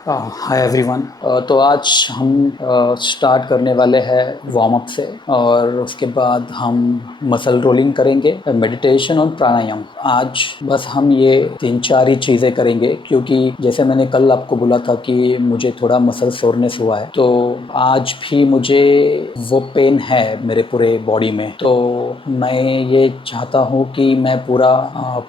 Hi everyone. तो आज हम स्टार्ट करने वाले हैं वार्म अप से और उसके बाद हम मसल रोलिंग करेंगे, मेडिटेशन और प्राणायाम। आज बस हम ये 3-4 ही चीज़ें करेंगे क्योंकि जैसे मैंने कल आपको बोला था कि मुझे थोड़ा मसल सोरनेस हुआ है, तो आज भी मुझे वो पेन है मेरे पूरे बॉडी में। तो मैं ये चाहता हूँ कि मैं पूरा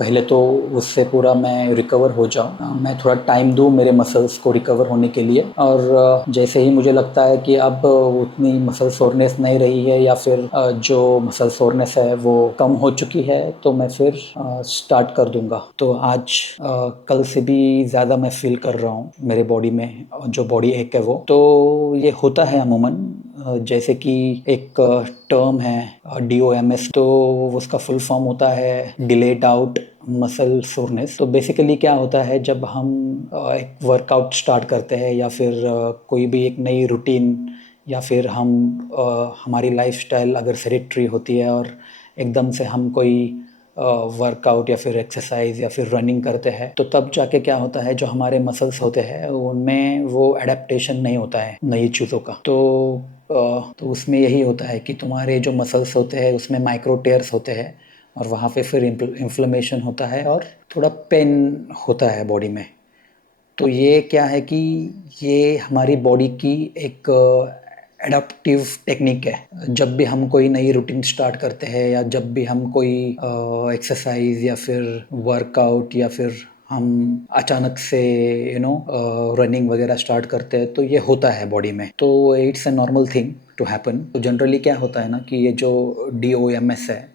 पहले तो उससे पूरा मैं रिकवर हो जाऊँ। मैं थोड़ा टाइम दूँ मेरे मसल्स को रिकवर होने के लिए और जैसे ही मुझे लगता है कि अब उतनी मसल सोरनेस नहीं रही है या फिर जो मसल सोरनेस है वो कम हो चुकी है, तो मैं फिर स्टार्ट कर दूंगा। तो आज कल से भी ज़्यादा मैं फील कर रहा हूँ मेरे बॉडी में, जो बॉडी एक है वो। तो ये होता है अमूमन जैसे कि एक टर्म है DOMS, तो उसका फुल फॉर्म होता है डिलेड आउट मसल सोरनेस। तो बेसिकली क्या होता है, जब हम एक वर्कआउट स्टार्ट करते हैं या फिर कोई भी एक नई रूटीन या फिर हमारी लाइफस्टाइल अगर सेडेंटरी होती है और एकदम से हम कोई वर्कआउट या फिर एक्सरसाइज या फिर रनिंग करते हैं, तो तब जाके क्या होता है, जो हमारे मसल्स होते हैं उनमें वो एडेप्टेशन नहीं होता है नई चीज़ों का। तो उसमें यही होता है कि तुम्हारे जो मसल्स होते हैं उसमें माइक्रो टेयर्स होते हैं और वहाँ पे फिर इन्फ्लेमेशन होता है और थोड़ा पेन होता है बॉडी में। तो ये क्या है कि ये हमारी बॉडी की एक एडाप्टिव टेक्निक है। जब भी हम कोई नई रूटीन स्टार्ट करते हैं या जब भी हम कोई एक्सरसाइज या फिर वर्कआउट या फिर हम अचानक से रनिंग वगैरह स्टार्ट करते हैं, तो ये होता है बॉडी में। तो it's a normal thing to happen. तो जनरली क्या होता है ना कि ये जो DOMS है,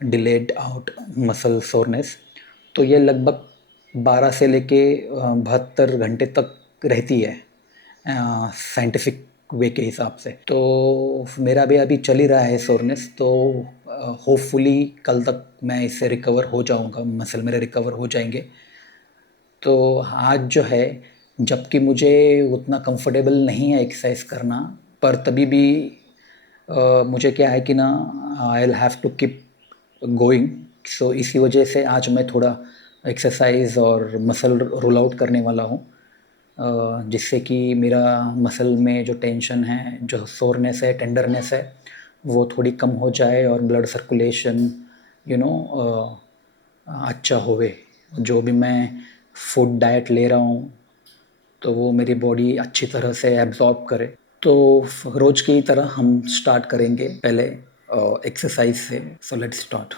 डिलेड आउट मसल सोरनेस, तो ये लगभग 12 से लेके 72 घंटे तक रहती है साइंटिफिक वे के हिसाब से। तो मेरा भी अभी चल ही रहा है सोरनेस, तो होपफुली कल तक मैं इससे रिकवर हो जाऊंगा, मसल मेरे रिकवर हो जाएंगे। तो आज जो है, जबकि मुझे उतना कंफर्टेबल नहीं है एक्सरसाइज करना, पर तभी भी मुझे क्या है कि ना, I will have to keep going. So इसी वजह से आज मैं थोड़ा एक्सरसाइज और मसल रोल आउट करने वाला हूँ, जिससे कि मेरा मसल में जो टेंशन है, जो सोरनेस है, टेंडरनेस है, वो थोड़ी कम हो जाए और ब्लड सर्कुलेशन यू नो अच्छा होवे। जो भी मैं फूड डाइट ले रहा हूँ, तो वो मेरी बॉडी अच्छी तरह से एब्जॉर्ब करे। तो रोज़ की तरह हम स्टार्ट करेंगे पहले एक्सरसाइज से। So let's start.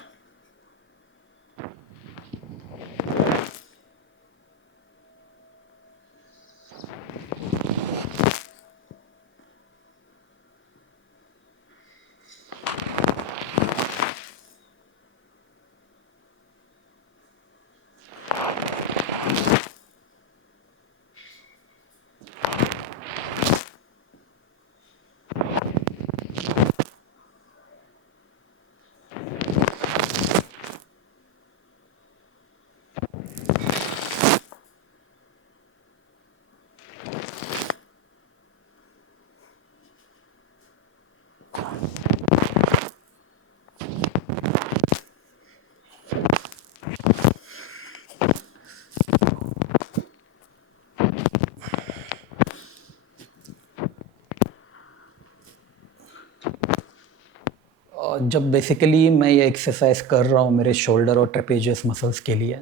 जब बेसिकली मैं ये एक्सरसाइज कर रहा हूँ मेरे शोल्डर और ट्रेपेजियस मसल्स के लिए,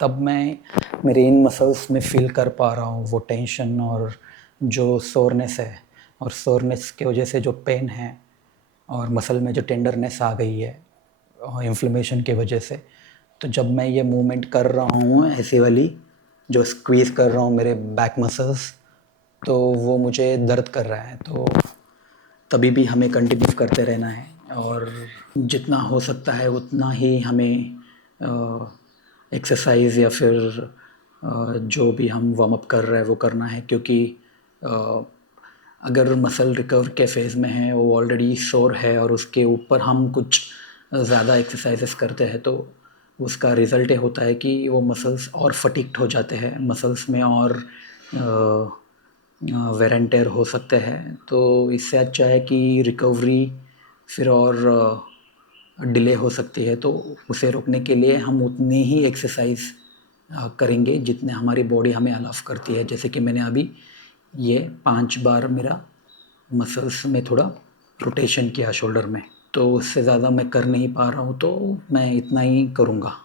तब मैं मेरे इन मसल्स में फील कर पा रहा हूँ वो टेंशन और जो सोरनेस है, और सोरनेस की वजह से जो पेन है और मसल में जो टेंडरनेस आ गई है इन्फ्लेमेशन की वजह से। तो जब मैं ये मूवमेंट कर रहा हूँ ऐसी वाली, जो स्क्वीज़ कर रहा हूँ मेरे बैक मसल्स, तो वो मुझे दर्द कर रहा है। तो तभी भी हमें कंटिन्यू करते रहना है और जितना हो सकता है उतना ही हमें एक्सरसाइज या फिर जो भी हम वार्म अप कर रहे हैं वो करना है, क्योंकि अ, अगर मसल रिकवर के फेज़ में है, वो ऑलरेडी सोर है और उसके ऊपर हम कुछ ज़्यादा एक्सरसाइजेस करते हैं, तो उसका रिज़ल्ट ये होता है कि वो मसल्स और फटीग्ड हो जाते हैं, मसल्स में और वेर एंड टेयर हो सकते हैं। तो इससे अच्छा है कि रिकवरी फिर और डिले हो सकती है, तो उसे रोकने के लिए हम उतनी ही एक्सरसाइज करेंगे जितने हमारी बॉडी हमें अलाउ करती है। जैसे कि मैंने अभी ये 5 बार मेरा मसल्स में थोड़ा रोटेशन किया शोल्डर में, तो उससे ज़्यादा मैं कर नहीं पा रहा हूँ, तो मैं इतना ही करूँगा।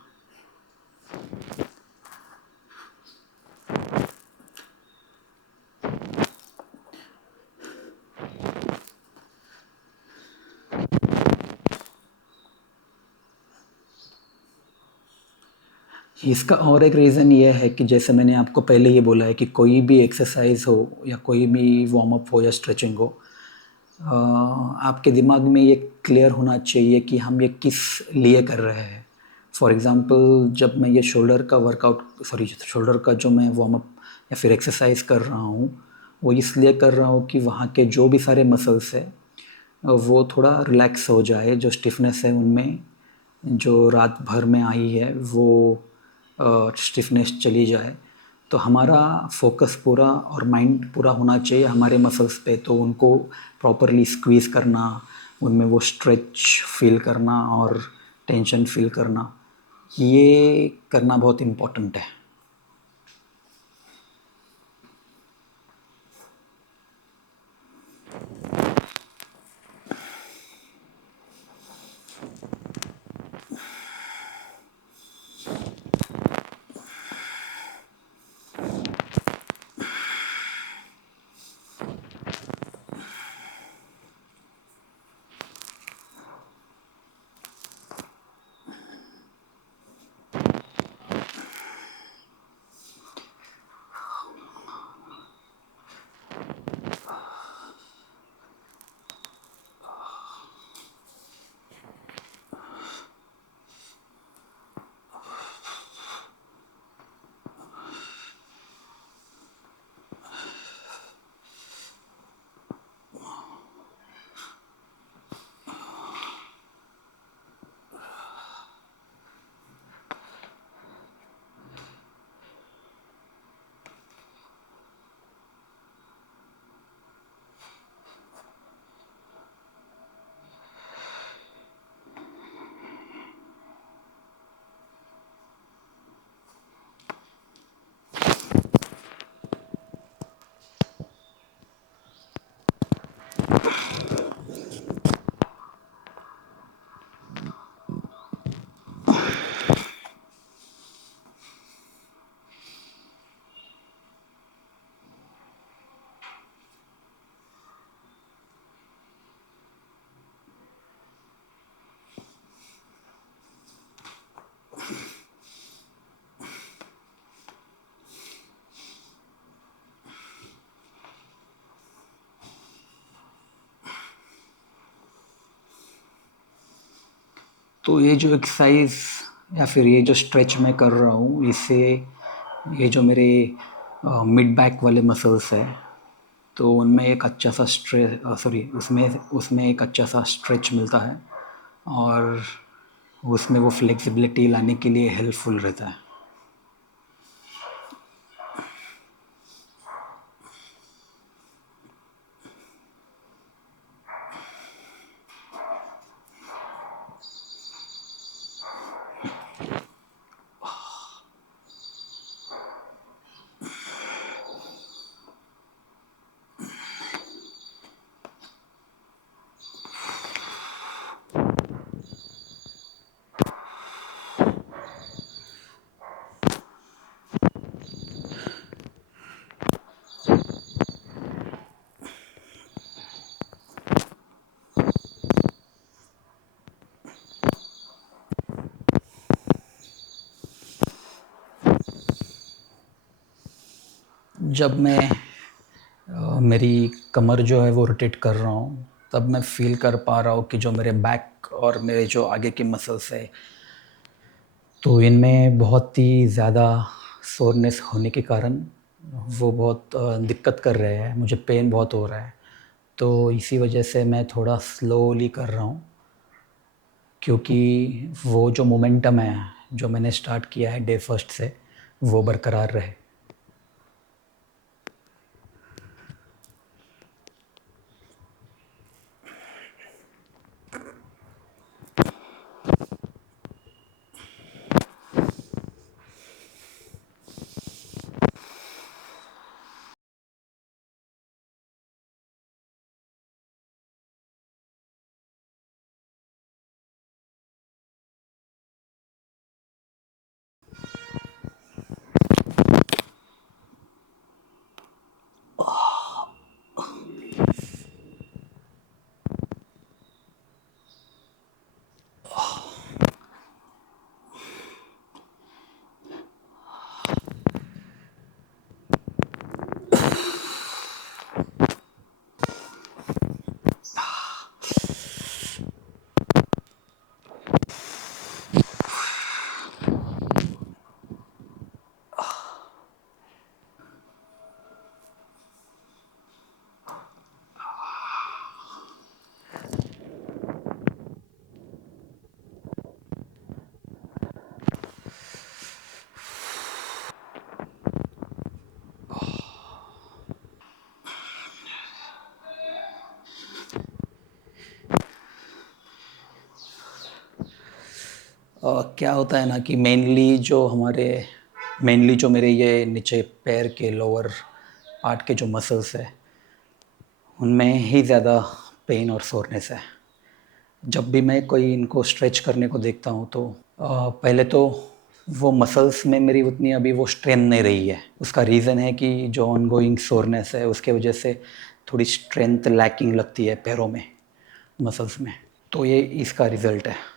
इसका और एक रीज़न ये है कि जैसे मैंने आपको पहले ही बोला है कि कोई भी एक्सरसाइज हो या कोई भी वार्म अप हो या स्ट्रेचिंग हो, आपके दिमाग में ये क्लियर होना चाहिए कि हम ये किस लिए कर रहे हैं। फॉर एग्ज़ाम्पल, जब मैं ये शोल्डर का जो मैं वार्म अप या फिर एक्सरसाइज कर रहा हूँ, वो इसलिए कर रहा हूँ कि वहाँ के जो भी सारे मसल्स है वो थोड़ा रिलैक्स हो जाए, जो स्टिफनेस है उनमें, जो रात भर में आई है वो स्टिफनेस चली जाए। तो हमारा फोकस पूरा और माइंड पूरा होना चाहिए हमारे मसल्स पे, तो उनको प्रॉपरली स्क्वीज़ करना, उनमें वो स्ट्रेच फील करना और टेंशन फील करना, ये करना बहुत इम्पोर्टेंट है। तो ये जो एक्सरसाइज या फिर ये जो स्ट्रेच मैं कर रहा हूँ, इससे ये जो मेरे मिड बैक वाले मसल्स है, तो उनमें एक अच्छा सा उसमें उसमें एक अच्छा सा स्ट्रेच मिलता है और उसमें वो फ्लेक्सिबिलिटी लाने के लिए हेल्पफुल रहता है। जब मैं मेरी कमर जो है वो रोटेट कर रहा हूँ, तब मैं फ़ील कर पा रहा हूँ कि जो मेरे बैक और मेरे जो आगे के मसल्स है, तो इनमें बहुत ही ज़्यादा सोरनेस होने के कारण वो बहुत दिक्कत कर रहे हैं, मुझे पेन बहुत हो रहा है। तो इसी वजह से मैं थोड़ा स्लोली कर रहा हूँ, क्योंकि वो जो मोमेंटम है जो मैंने स्टार्ट किया है डे फर्स्ट से, वो बरकरार रहे। क्या होता है ना कि मेनली जो मेरे ये नीचे पैर के लोअर पार्ट के जो मसल्स है उनमें ही ज़्यादा पेन और सोरनेस है। जब भी मैं कोई इनको स्ट्रेच करने को देखता हूँ तो पहले तो वो मसल्स में मेरी उतनी अभी वो स्ट्रेंथ नहीं रही है। उसका रीज़न है कि जो ऑनगोइंग सोरनेस है उसके वजह से थोड़ी स्ट्रेंथ लैकिंग लगती है पैरों में, मसल्स में। तो ये इसका रिज़ल्ट है।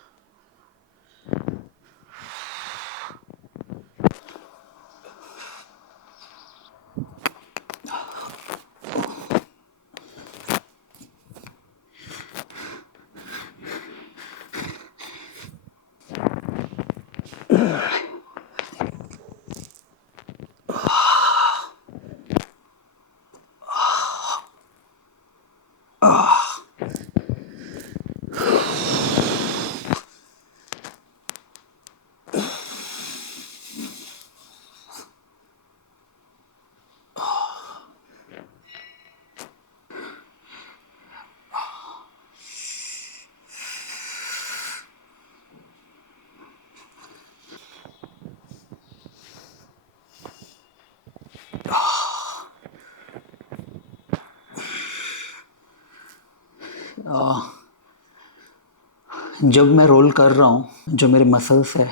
जब मैं रोल कर रहा हूँ, जो मेरे मसल्स है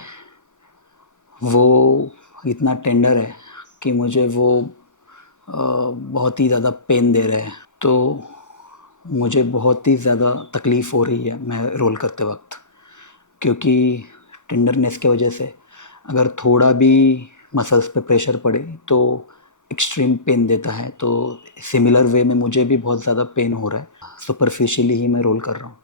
वो इतना टेंडर है कि मुझे वो बहुत ही ज़्यादा पेन दे रहे हैं। तो मुझे बहुत ही ज़्यादा तकलीफ़ हो रही है मैं रोल करते वक्त, क्योंकि टेंडरनेस की वजह से अगर थोड़ा भी मसल्स पे प्रेशर पड़े तो एक्सट्रीम पेन देता है। तो सिमिलर वे में मुझे भी बहुत ज़्यादा पेन हो रहा है। सुपरफिशियली ही मैं रोल कर रहा हूँ।